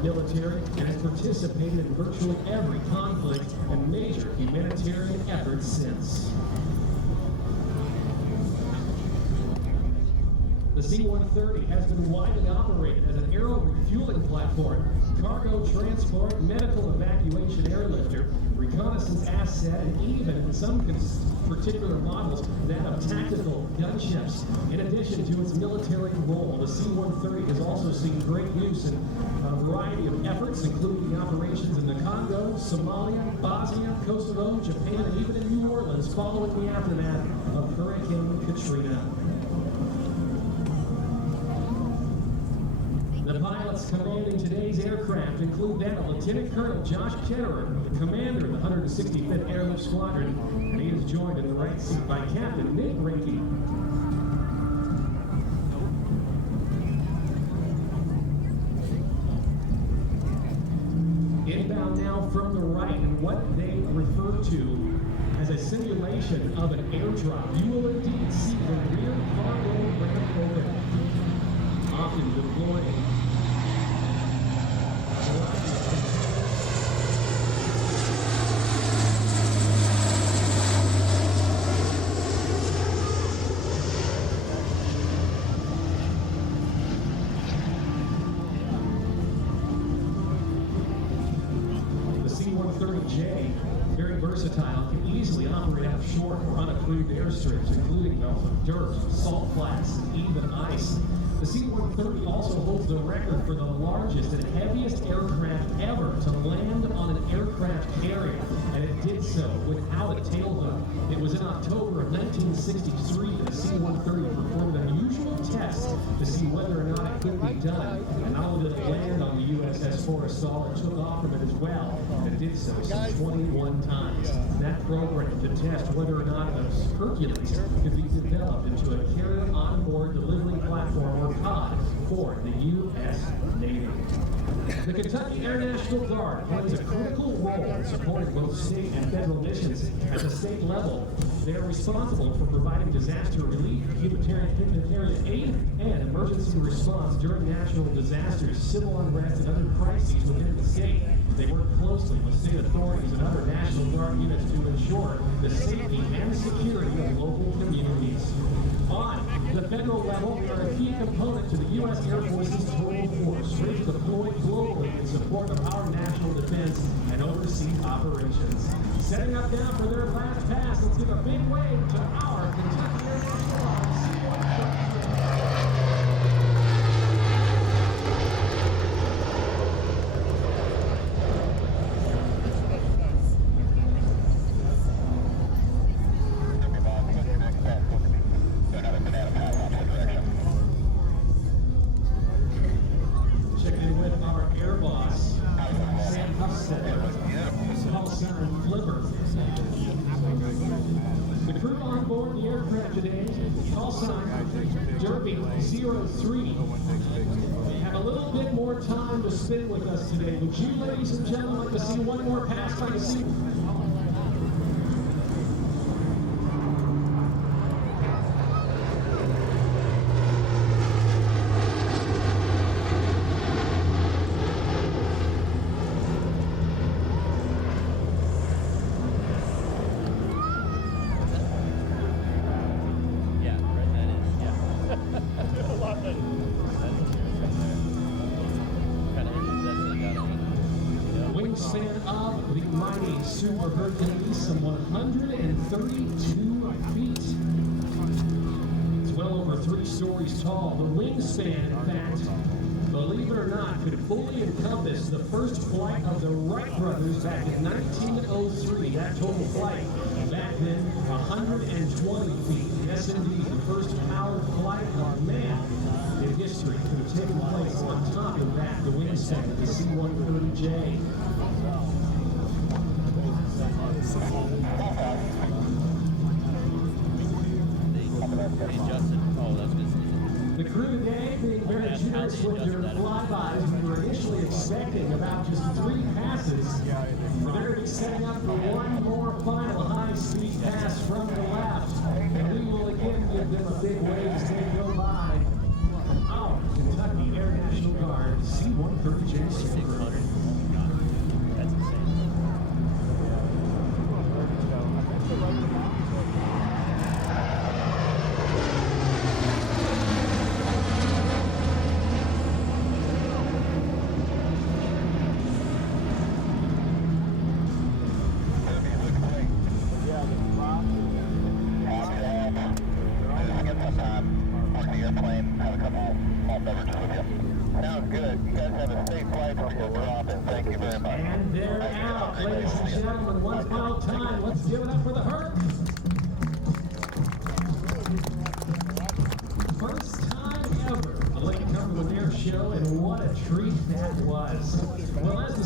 our military and has participated in virtually every conflict and major humanitarian effort since. The C-130 has been widely operated as an aero refueling platform, cargo transport, medical evacuation airlifter, reconnaissance asset, and even in some particular models that of tactical gunships. In addition to its military role, the C-130 has also seen great use in a variety of efforts, including operations in the Congo, Somalia, Bosnia, Kosovo, Japan, and even in New Orleans following the aftermath of Hurricane Katrina. The pilots commanding today's aircraft include that of Lieutenant Colonel Josh Ketterer, the commander of the 165th Airlift Squadron, and he is joined in the right seat by Captain Nick Rinke. Inbound now from the right, and what they refer to as a simulation of an airdrop. You will indeed see the rear cargo ramp open, often deploying C-130J, very versatile, can easily operate out of short or unapproved airstrips, including dirt, salt flats, and even ice. The C-130 also holds the record for the largest and heaviest aircraft ever to land on an aircraft carrier, and it did so without a tailhook. It was in October of 1963 that the C-130 performed an unusual test to see whether or not it could be done, and not only did it land on the USS Forrestal, it took off from it as well, and it did so some 21 times. That program to test whether or not the Hercules could be developed into a carrier onboard delivery platform or COD for the U.S. Navy. The Kentucky Air National Guard plays a critical role in supporting both state and federal missions. At the state level, they are responsible for providing disaster relief, humanitarian aid, and emergency response during natural disasters, civil unrest, and other crises within the state. They work closely with state authorities and other National Guard units to ensure the safety and security of local communities. On the federal level, they are a key component to the U.S. Air Force's total force, which deployed globally in support of our national defense and overseas operations. Setting up now for their last pass, let's give a big wave to our Kentucky Air National Guard C-130J. The crew on board the aircraft today, call sign Derby 03, have a little bit more time to spend with us today. Would you, ladies and gentlemen, like to see one more pass by the sea? Wingspan of the mighty Super Hercules, some 132 feet. It's well over 3 stories tall. The wingspan, in fact, believe it or not, could fully encompass the first flight of the Wright brothers back in 1903. That total flight back then, 120 feet. Yes, indeed, the first powered flight of man in history could have taken place on top of that, the wingspan of the C-130J. The crew today being very generous with their flybys. We were initially expecting about just 3 passes. We're going to be setting up for one more final high-speed pass from the left. And we will again give them a big wave as they go by from our Kentucky Air National Guard C-130. C-130J Super. That's insane. Sounds good. You guys have a safe flight from your profit. Thank you very much. And they're out, ladies and gentlemen. One final time. Let's give it up for the Herc. First time ever, the Lake Cumberland Airshow, and what a treat that was. Well, as the